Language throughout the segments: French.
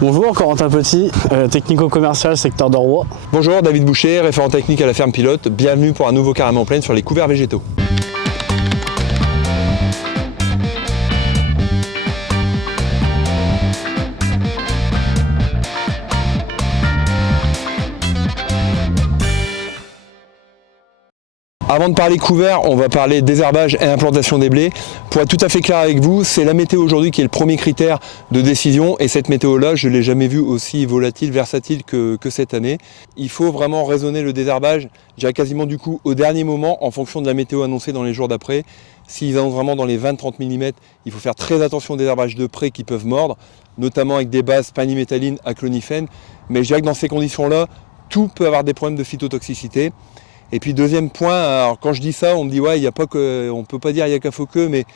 Bonjour, Corentin Petit, technico-commercial secteur de Roy. Bonjour, David Boucher, référent technique à la ferme pilote. Bienvenue pour un nouveau carrément plein sur les couverts végétaux. Avant de parler couvert, on va parler désherbage et implantation des blés. Pour être tout à fait clair avec vous, c'est la météo aujourd'hui qui est le premier critère de décision et cette météo-là, je ne l'ai jamais vue aussi volatile, versatile que cette année. Il faut vraiment raisonner le désherbage, je dirais quasiment du coup au dernier moment en fonction de la météo annoncée dans les jours d'après. S'ils annoncent vraiment dans les 20-30 mm, il faut faire très attention au désherbage de près qui peuvent mordre, notamment avec des bases panimétalline à clonifène. Mais je dirais que dans ces conditions-là, tout peut avoir des problèmes de phytotoxicité. Et puis deuxième point, alors quand je dis ça, on me dit ouais, on ne peut pas dire il n'y a qu'à faux que, mais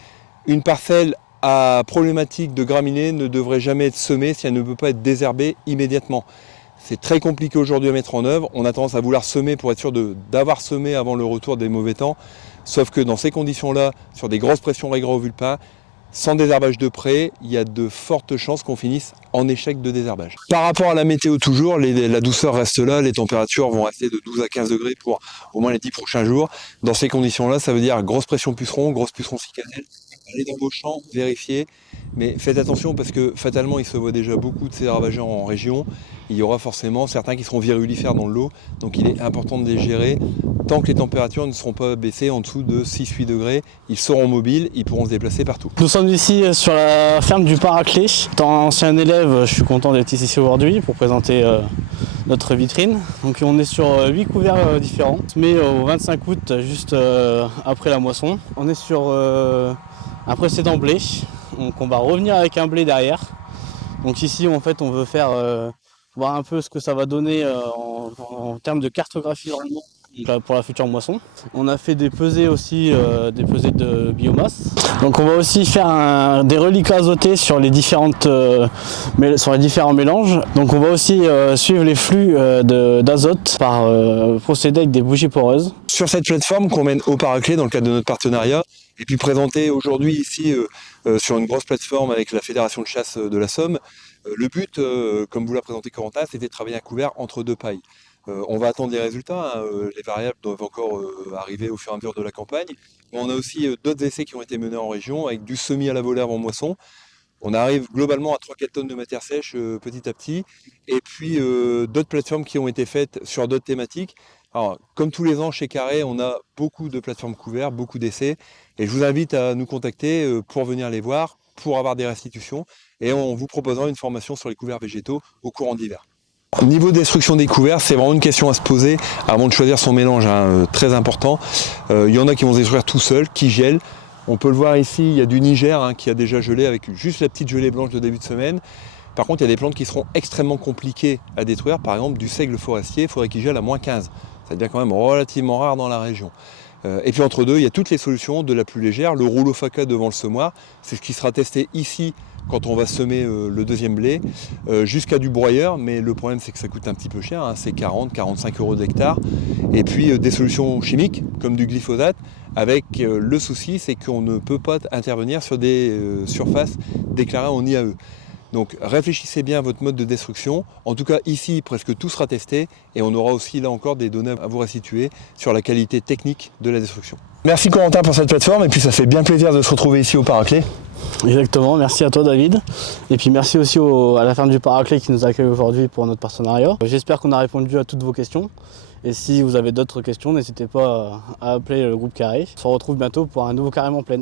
une parcelle à problématique de graminées ne devrait jamais être semée si elle ne peut pas être désherbée immédiatement. C'est très compliqué aujourd'hui à mettre en œuvre, on a tendance à vouloir semer pour être sûr d'avoir semé avant le retour des mauvais temps, sauf que dans ces conditions-là, sur des grosses pressions régro-vulpins, sans désherbage de près, il y a de fortes chances qu'on finisse en échec de désherbage. Par rapport à la météo toujours, la douceur reste là, les températures vont rester de 12 à 15 degrés pour au moins les 10 prochains jours. Dans ces conditions-là, ça veut dire grosse pression puceron, grosse puceron cicadelle. Allez dans vos champs, vérifiez, mais faites attention parce que fatalement il se voit déjà beaucoup de ces ravageurs en région. Il y aura forcément certains qui seront virulifères dans le lot, donc il est important de les gérer. Tant que les températures ne seront pas baissées en dessous de 6-8 degrés, ils seront mobiles, ils pourront se déplacer partout. Nous sommes ici sur la ferme du Paraclet. Étant ancien élève, je suis content d'être ici aujourd'hui pour présenter notre vitrine. Donc on est sur 8 couverts différents. On se met au 25 août, juste après la moisson. On est sur un précédent blé, donc on va revenir avec un blé derrière. Donc ici en fait on veut faire voir un peu ce que ça va donner en termes de cartographie de rendement pour la future moisson. On a fait des pesées aussi, des pesées de biomasse. Donc on va aussi faire des reliquats azotés sur les différents mélanges. Donc on va aussi suivre les flux d'azote par procédé avec des bougies poreuses. Sur cette plateforme qu'on mène au Paraclet dans le cadre de notre partenariat, et puis présentée aujourd'hui ici sur une grosse plateforme avec la Fédération de chasse de la Somme, le but, comme vous l'a présenté Corentin, c'était de travailler un couvert entre deux pailles. On va attendre les résultats, les variables doivent encore arriver au fur et à mesure de la campagne. Mais on a aussi d'autres essais qui ont été menés en région avec du semis à la volée avant moisson. On arrive globalement à 3-4 tonnes de matière sèche petit à petit. Et puis d'autres plateformes qui ont été faites sur d'autres thématiques. Alors, comme tous les ans chez Carré, on a beaucoup de plateformes couvertes, beaucoup d'essais. Et je vous invite à nous contacter pour venir les voir, pour avoir des restitutions. Et on vous proposera une formation sur les couverts végétaux au courant de l'hiver. Niveau destruction des couverts, c'est vraiment une question à se poser avant de choisir son mélange, très important. Il y en a qui vont se détruire tout seuls, qui gèlent. On peut le voir ici, il y a du Niger qui a déjà gelé avec juste la petite gelée blanche de début de semaine. Par contre, il y a des plantes qui seront extrêmement compliquées à détruire. Par exemple, du seigle forestier, il faudrait qu'il gèle à -15. Ça devient quand même relativement rare dans la région. Et puis entre deux, il y a toutes les solutions de la plus légère. Le rouleau faca devant le semoir, c'est ce qui sera testé ici quand on va semer le deuxième blé, jusqu'à du broyeur, mais le problème c'est que ça coûte un petit peu cher, c'est 40-45 € de l'hectare. Et puis des solutions chimiques, comme du glyphosate, avec le souci c'est qu'on ne peut pas intervenir sur des surfaces déclarées en IAE. Donc réfléchissez bien à votre mode de destruction. En tout cas ici presque tout sera testé et on aura aussi là encore des données à vous restituer sur la qualité technique de la destruction. Merci Corentin pour cette plateforme et puis ça fait bien plaisir de se retrouver ici au Paraclet. Exactement, merci à toi David. Et puis merci aussi à la ferme du Paraclet qui nous accueille aujourd'hui pour notre partenariat. J'espère qu'on a répondu à toutes vos questions. Et si vous avez d'autres questions, n'hésitez pas à appeler le groupe Carré. On se retrouve bientôt pour un nouveau Carrément Plein.